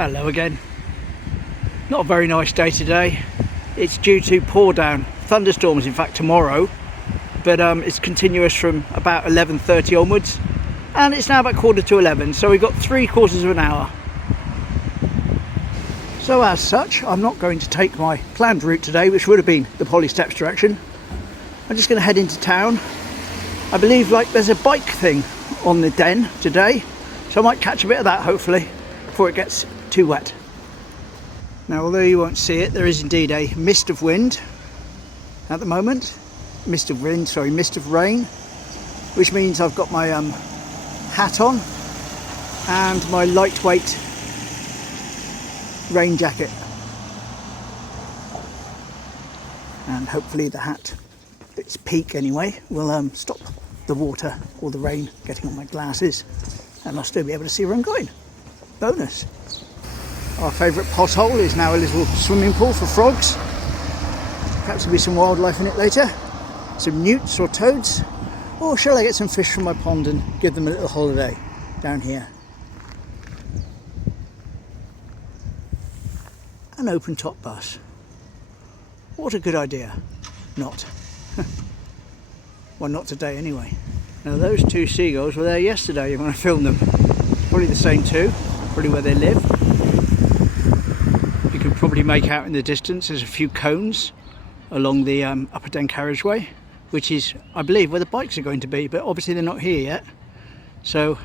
Hello again. Not a very nice day today. It's due to pour down, thunderstorms in fact tomorrow, but it's continuous from about 11:30 onwards, and it's now about 11:15, so we've got 3/4 of an hour. So as such, I'm not going to take my planned route today, which would have been the Polly Steps direction. I'm just going to head into town. I believe there's a bike thing on the Den today, so I might catch a bit of that hopefully before it gets too wet. Now, although you won't see it, there is indeed a mist of wind at the moment. Mist of rain, which means I've got my hat on and my lightweight rain jacket, and hopefully the hat, its peak anyway, will stop the water or the rain getting on my glasses, and I'll still be able to see where I'm going. Bonus. Our favourite pothole is now a little swimming pool for frogs. Perhaps there'll be some wildlife in it later, some newts or toads, or shall I get some fish from my pond and give them a little holiday down here? An open top bus. What a good idea. Not. Well, not today anyway. Now those two seagulls were there yesterday when I filmed them. Probably the same two, probably where they live. You can probably make out in the distance there's a few cones along the upper Den carriageway, which is, I believe, where the bikes are going to be, but obviously they're not here yet. So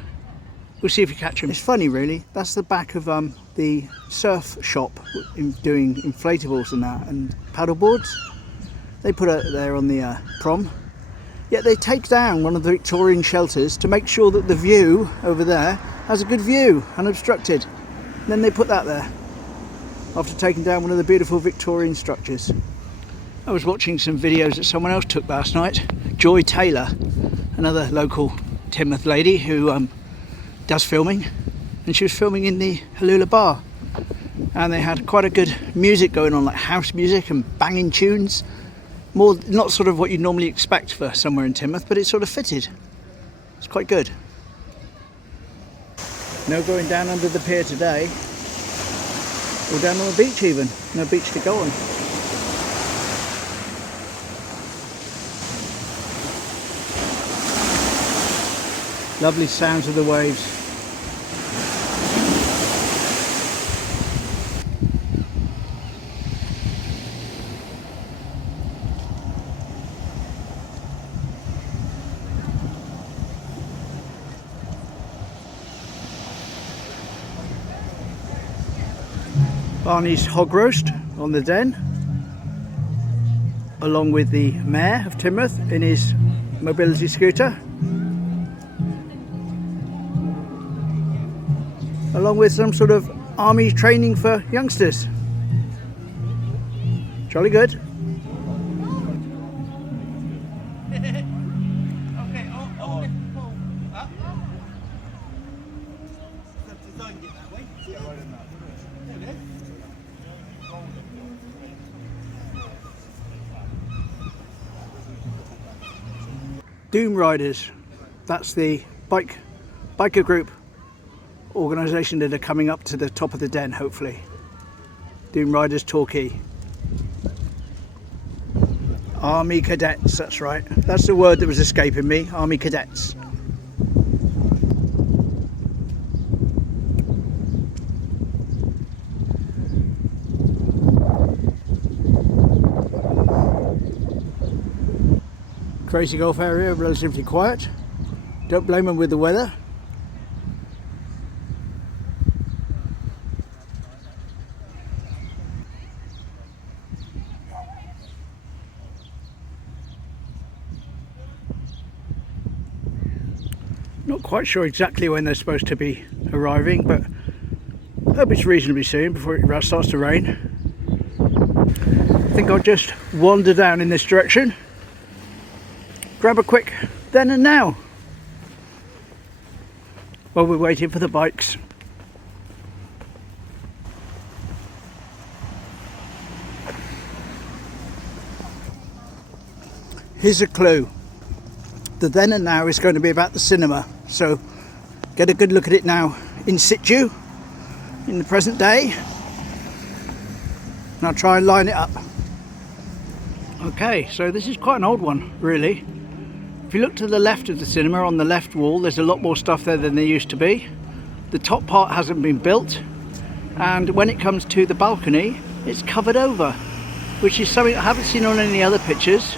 we'll see if we catch them. It's funny really, that's the back of the surf shop doing inflatables and that, and paddle boards. They put it there on the prom. Yet they take down one of the Victorian shelters to make sure that the view over there has a good view, unobstructed. And then they put that there after taking down one of the beautiful Victorian structures. I was watching some videos that someone else took last night, Joy Taylor, another local Teignmouth lady who does filming, and she was filming in the Halulu Bar, and they had quite a good music going on, like house music and banging tunes. More, not sort of what you'd normally expect for somewhere in Teignmouth, but it sort of fitted. It's quite good. No going down under the pier today, or down on the beach even. No beach to go on. Lovely sounds of the waves. Barney's hog roast on the Den, along with the Mayor of Teignmouth in his mobility scooter, along with some sort of army training for youngsters. Jolly good. DoomRiders, that's the biker group organisation that are coming up to the top of the Den, hopefully. DoomRiders Torquay. Army cadets, that's right. That's the word that was escaping me, Army cadets. Crazy Golf area, relatively quiet. Don't blame them with the weather. Not quite sure exactly when they're supposed to be arriving, but I hope it's reasonably soon before it starts to rain. I think I'll just wander down in this direction. Grab a quick then and now while we're waiting for the bikes. Here's a clue. The then and now is going to be about the cinema, so get a good look at it now in situ, in the present day. And I'll try and line it up. Okay, so this is quite an old one, really. If you look to the left of the cinema, on the left wall, there's a lot more stuff there than there used to be. The top part hasn't been built, and when it comes to the balcony, it's covered over, which is something I haven't seen on any other pictures.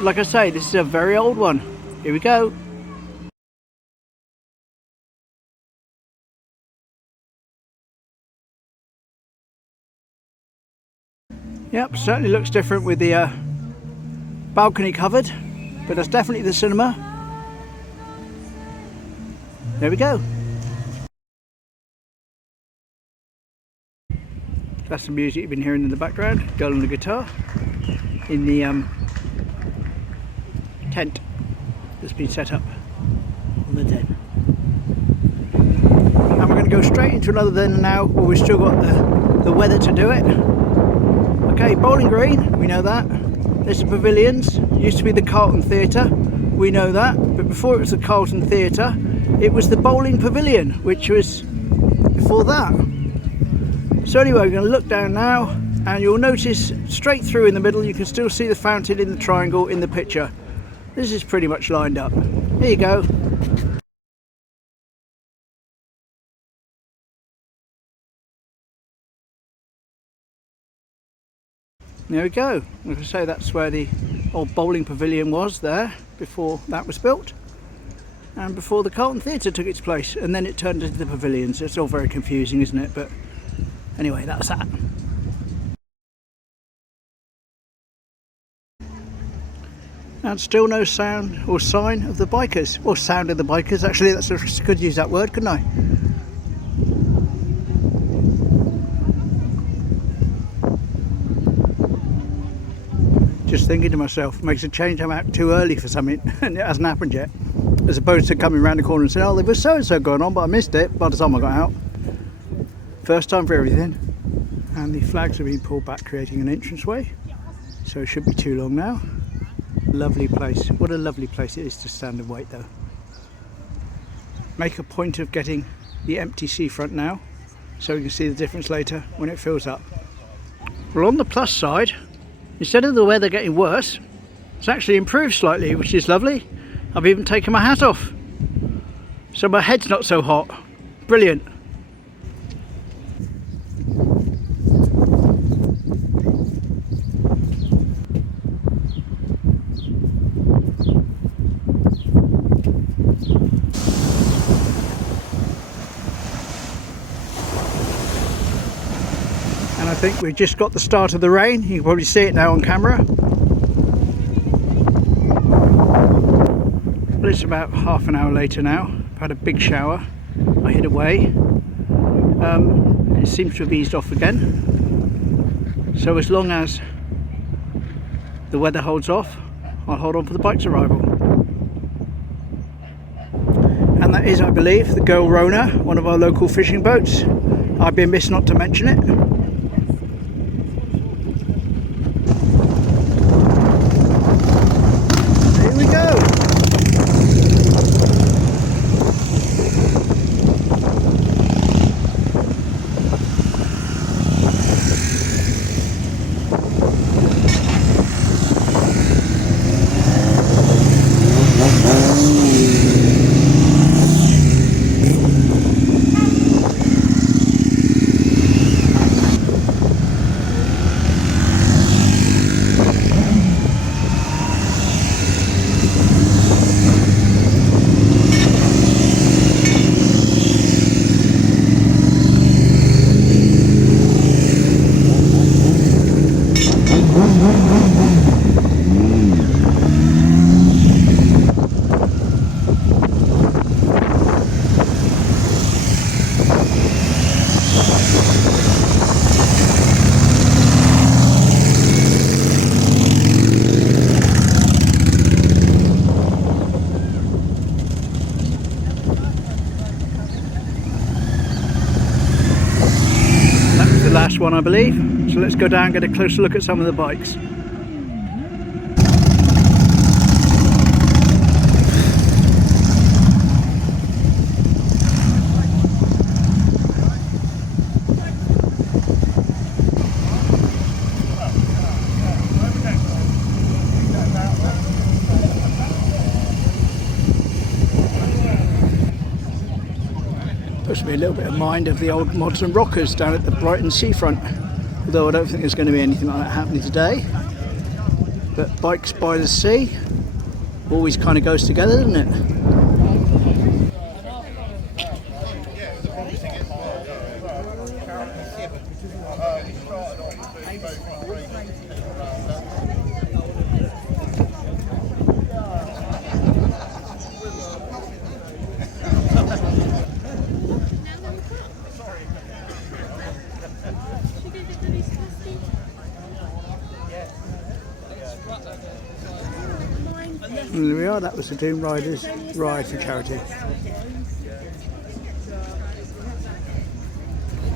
Like I say, this is a very old one. Here we go. Yep, certainly looks different with the balcony covered, but that's definitely the cinema. There we go. That's the music you've been hearing in the background, girl on the guitar, in the tent that's been set up on the den. And we're going to go straight into another den now, where we've still got the weather to do it. Okay, bowling green, we know that. There's the pavilions, used to be the Carlton Theatre, we know that. But before it was the Carlton Theatre, it was the bowling pavilion, which was before that. So anyway, we're going to look down now, and you'll notice straight through in the middle, you can still see the fountain in the triangle in the picture. This is pretty much lined up. Here you go. There we go. Like I say, that's where the old bowling pavilion was there before that was built, and before the Carlton Theatre took its place, and then it turned into the pavilions. It's all very confusing, isn't it? But anyway, that's that. And still no sound or sign of the bikers, or sound of the bikers. Actually, I could use that word, couldn't I? Just thinking to myself, makes a change I'm out too early for something and it hasn't happened yet, as opposed to coming around the corner and saying, oh, there was so and so going on, but I missed it by the time I got out. First time for everything. And the flags are being pulled back, creating an entranceway, so it shouldn't be too long now. Lovely place. What a lovely place it is to stand and wait though. Make a point of getting the empty seafront now, so we can see the difference later when it fills up. Well, on the plus side, instead of the weather getting worse, it's actually improved slightly, which is lovely. I've even taken my hat off, so my head's not so hot. Brilliant. And I think we've just got the start of the rain. You can probably see it now on camera. Well, it's about half an hour later now. I've had a big shower. I hid away. It seems to have eased off again. So as long as the weather holds off, I'll hold on for the bike's arrival. And that is, I believe, the Girl Rona, one of our local fishing boats. I'd be amiss not to mention it. Last one, I believe. So let's go down and get a closer look at some of the bikes. supposed to be a little bit of mind of the old mods and rockers down at the Brighton Seafront. Although I don't think there's going to be anything like that happening today. But bikes by the sea always kind of goes together, doesn't it? And there we are, that was the DoomRiders ride for charity.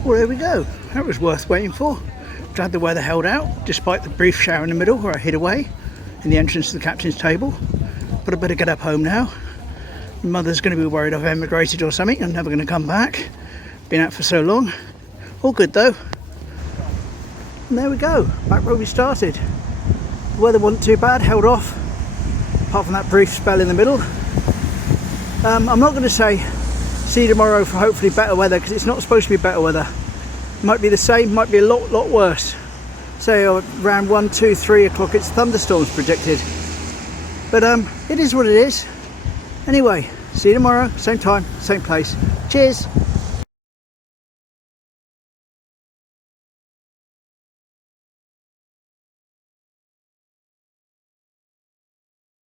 Well, there we go. That was worth waiting for. Glad the weather held out, despite the brief shower in the middle where I hid away in the entrance to the captain's table. But I better get up home now. My mother's going to be worried I've emigrated or something. I'm never going to come back. Been out for so long. All good though. And there we go, back where we started. The weather wasn't too bad, held off. Apart from that brief spell in the middle. I'm not going to say see you tomorrow for hopefully better weather, because it's not supposed to be better weather. Might be the same, might be a lot worse. Say around 1, 2, 3 o'clock it's thunderstorms predicted. But it is what it is. Anyway, see you tomorrow, same time, same place. Cheers.